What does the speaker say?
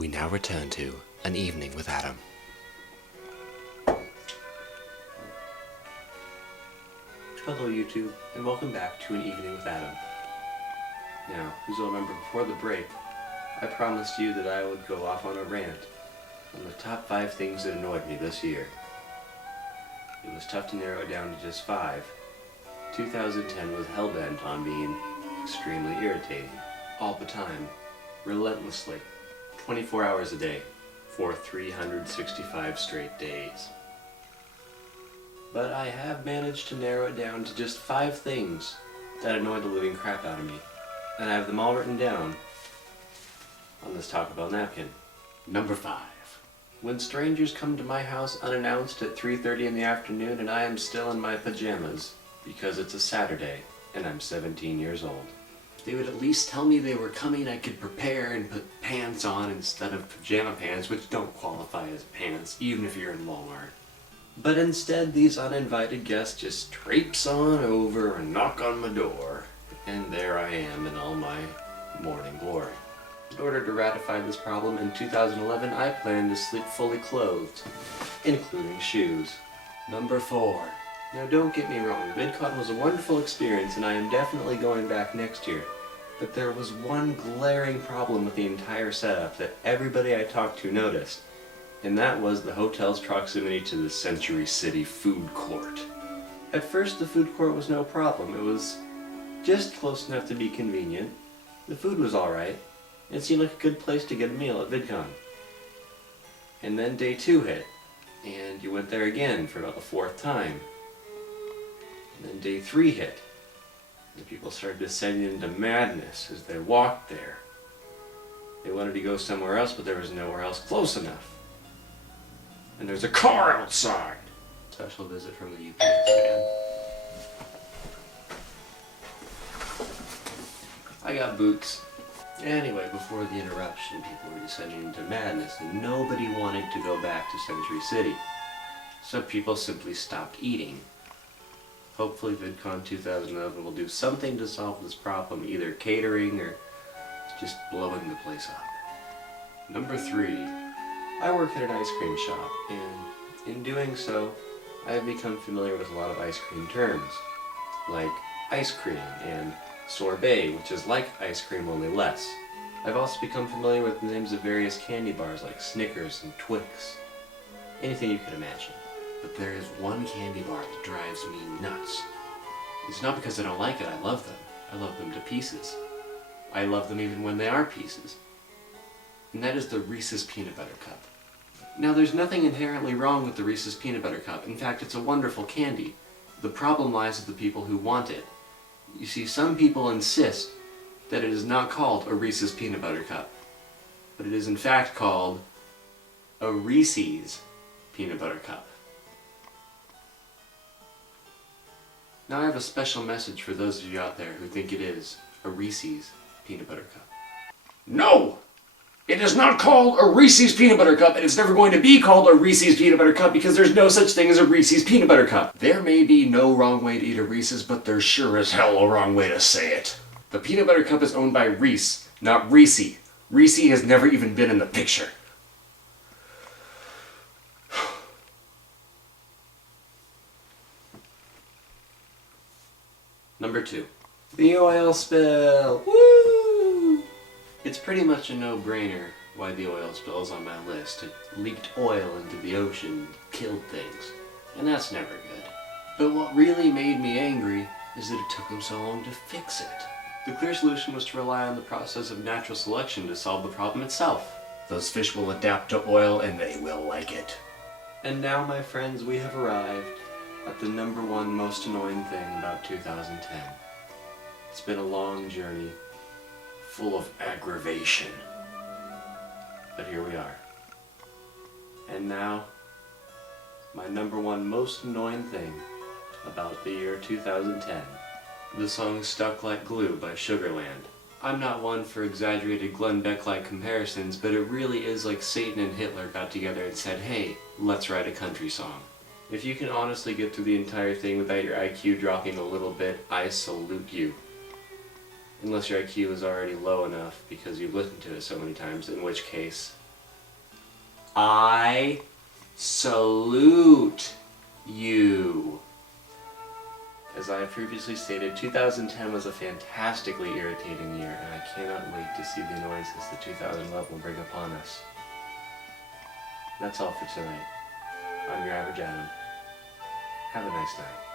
We now return to An Evening with Adam. Hello YouTube, and welcome back to An Evening with Adam. Now, as you'll remember before the break, I promised you that I would go off on a rant on the top 5 things that annoyed me this year. It was tough to narrow it down to just 5. 2010 was hellbent on being extremely irritating, all the time, relentlessly, 24 hours a day, for 365 straight days. But I have managed to narrow it down to just 5 things that annoyed the living crap out of me, and I have them all written down on this Taco Bell napkin. Number 5. When strangers come to my house unannounced at 3:30 in the afternoon and I am still in my pajamas because it's a Saturday and I'm 17 years old. If they would at least tell me they were coming, I could prepare and put pants on instead of pajama pants, which don't qualify as pants, even if you're in Walmart. But instead, these uninvited guests just traipse on over and knock on my door, and there I am in all my morning glory. In order to ratify this problem, in 2011, I plan to sleep fully clothed, including shoes. Number 4. Now don't get me wrong, VidCon was a wonderful experience and I am definitely going back next year. But there was one glaring problem with the entire setup that everybody I talked to noticed, and that was the hotel's proximity to the Century City food court. At first the food court was no problem, it was just close enough to be convenient, the food was alright, and it seemed like a good place to get a meal at VidCon. And then day 2 hit, and you went there again for about the 4th time. And then day 3 hit, and people started descending into madness as they walked there. They wanted to go somewhere else, but there was nowhere else close enough. And there's a car outside! Special visit from the UPS man. I got boots. Anyway, before the interruption, people were descending into madness, and nobody wanted to go back to Century City. So people simply stopped eating. Hopefully VidCon 2011 will do something to solve this problem, either catering or just blowing the place up. Number 3. I work at an ice cream shop, and in doing so, I have become familiar with a lot of ice cream terms, like ice cream and sorbet, which is like ice cream only less. I've also become familiar with the names of various candy bars like Snickers and Twix, anything you could imagine. But there is one candy bar that drives me nuts. It's not because I don't like it, I love them. I love them to pieces. I love them even when they are pieces. And that is the Reese's Peanut Butter Cup. Now there's nothing inherently wrong with the Reese's Peanut Butter Cup. In fact, it's a wonderful candy. The problem lies with the people who want it. You see, some people insist that it is not called a Reese's Peanut Butter Cup, but it is in fact called a Reese's Peanut Butter Cup. Now I have a special message for those of you out there who think it is a Reese's Peanut Butter Cup. No! It is not called a Reese's Peanut Butter Cup, and it's never going to be called a Reese's Peanut Butter Cup because there's no such thing as a Reese's Peanut Butter Cup. There may be no wrong way to eat a Reese's, but there's sure as hell a wrong way to say it. The Peanut Butter Cup is owned by Reese, not Reese. Reese has never even been in the picture. Number 2. The oil spill! Woo! It's pretty much a no-brainer why the oil spill is on my list. It leaked oil into the ocean, killed things, and that's never good. But what really made me angry is that it took them so long to fix it. The clear solution was to rely on the process of natural selection to solve the problem itself. Those fish will adapt to oil and they will like it. And now, my friends, we have arrived at the number 1 most annoying thing about 2010. It's been a long journey, full of aggravation. But here we are. And now, my number 1 most annoying thing about the year 2010. The song Stuck Like Glue by Sugarland. I'm not one for exaggerated Glenn Beck-like comparisons, but it really is like Satan and Hitler got together and said, hey, let's write a country song. If you can honestly get through the entire thing without your IQ dropping a little bit, I salute you. Unless your IQ is already low enough because you've listened to it so many times, in which case, I salute you. As I have previously stated, 2010 was a fantastically irritating year, and I cannot wait to see the annoyances that 2011 will bring upon us. That's all for tonight. I'm your average Adam. Have a nice night.